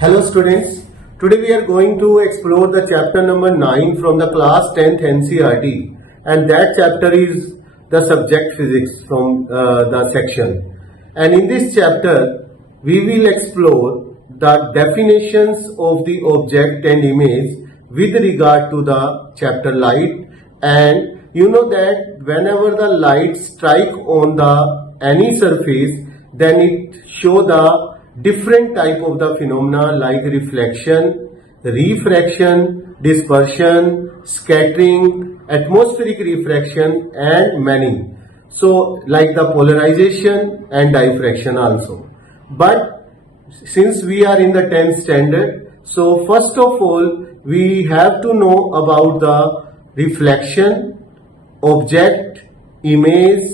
Hello students, today we are going to explore the chapter number 9 from the class 10th NCERT, and that chapter is the subject physics from the section. And in this chapter we will explore the definitions of the object and image with regard to the chapter light. And you know that whenever the light strike on the any surface, then it show the different type of the phenomena like reflection, refraction, dispersion, scattering, atmospheric refraction, and many. So like the polarization and diffraction also. But since we are in the 10th standard, so first of all we have to know about the reflection, object, image,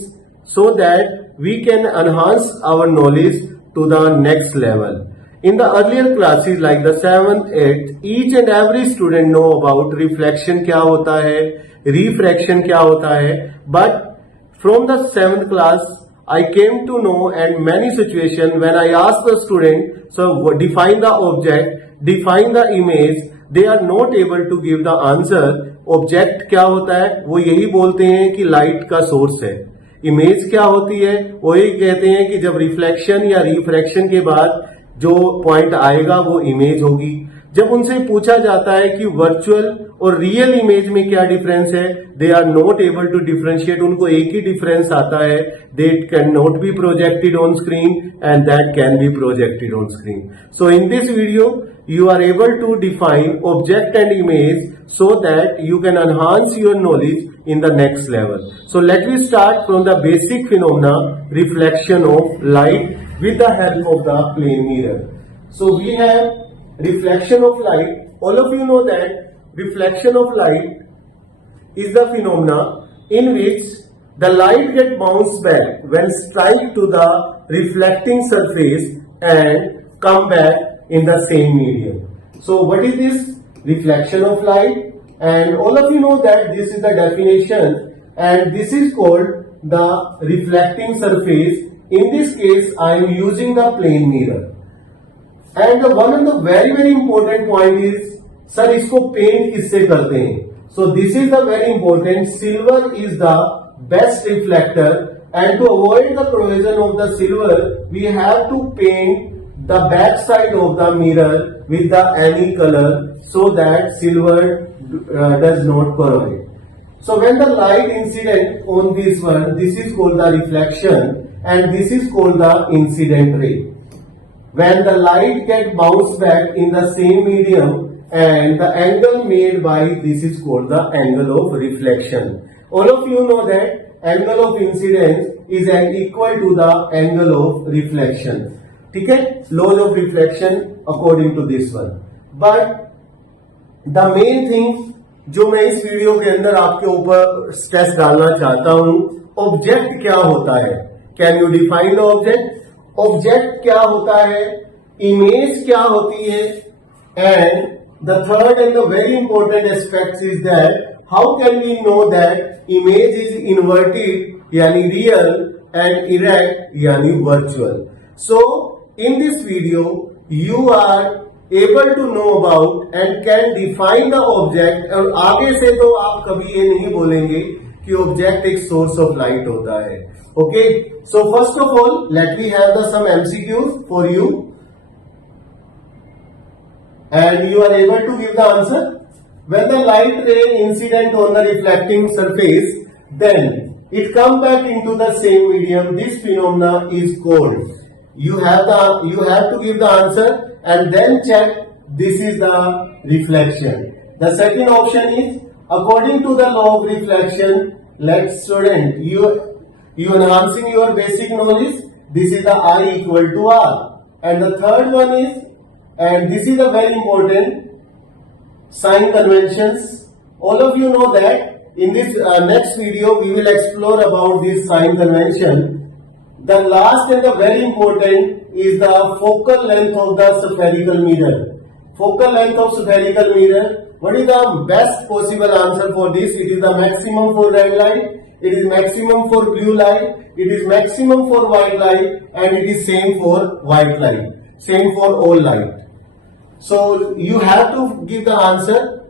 so that we can enhance our knowledge to the next level. In the earlier classes like the 7th, 8th, each and every student know about reflection क्या होता है, refraction क्या होता है. But from the 7th class, I came to know and many situations when I asked the student, so define the object, define the image, they are not able to give the answer. Object क्या होता है, वो यही बोलते हैं कि light का source है. इमेज क्या होती है, वो ही कहते हैं कि जब रिफ्लेक्शन या रिफ्रैक्शन के बाद जो पॉइंट आएगा वो इमेज होगी. जब उनसे पूछा जाता है कि वर्चुअल और रियल इमेज में क्या डिफरेंस है, they are not able to differentiate. उनको एक ही डिफरेंस आता है, that can not be projected on screen and that can be projected on screen. So in this video you are able to define object and image so that you can enhance your knowledge in the next level. So let me start from the basic phenomena, reflection of light with the help of the plane mirror. So we have reflection of light. All of you know that reflection of light is the phenomena in which the light gets bounced back when strike to the reflecting surface and come back in the same medium. So what is this reflection of light? And all of you know that this is the definition, and this is called the reflecting surface. In this case I am using the plane mirror. And one of the very important point is, sir इसको paint किससे करते हैं? So this is the very important. Silver is the best reflector, and to avoid the corrosion of the silver we have to paint the back side of the mirror with the any color so that silver does not corrode. So when the light incident on this one, this is called the reflection and this is called the incident ray. When the light gets bounced back in the same medium and the angle made by this is called the angle of reflection. All of you know that angle of incidence is equal to the angle of reflection. ठीक है, laws of reflection according to this one. But the main thing जो मैं इस video के अंदर आपके ऊपर stress डालना चाहता हूं, ऑब्जेक्ट क्या होता है. Can you define the object? Object क्या होता है, इमेज क्या होती है, and the third and the very important aspect is that how can we know that image is inverted यानी रियल एंड इरेक्ट यानी virtual. So in this video you are able to know about and can define the object. और आगे से तो आप कभी ये नहीं बोलेंगे कि ऑब्जेक्ट एक सोर्स ऑफ लाइट होता है. Okay, so first of all let we have the some MCQs for you and you are able to give the answer. When the light ray incident on the reflecting surface, then it comes back into the same medium. This phenomena is called. You have to give the answer and then check this is the reflection. The second option is according to the law of reflection. Let's student you enhancing your basic knowledge. This is the I equal to R. And the third one is, and this is a very important, sign conventions. All of you know that. In this next video we will explore about this sign convention. The last and the very important is the focal length of the spherical mirror. Focal length of spherical mirror. What is the best possible answer for this? It is the maximum for red light, it is maximum for blue light, it is maximum for white light, and it is same for white light, same for all light. So you have to give the answer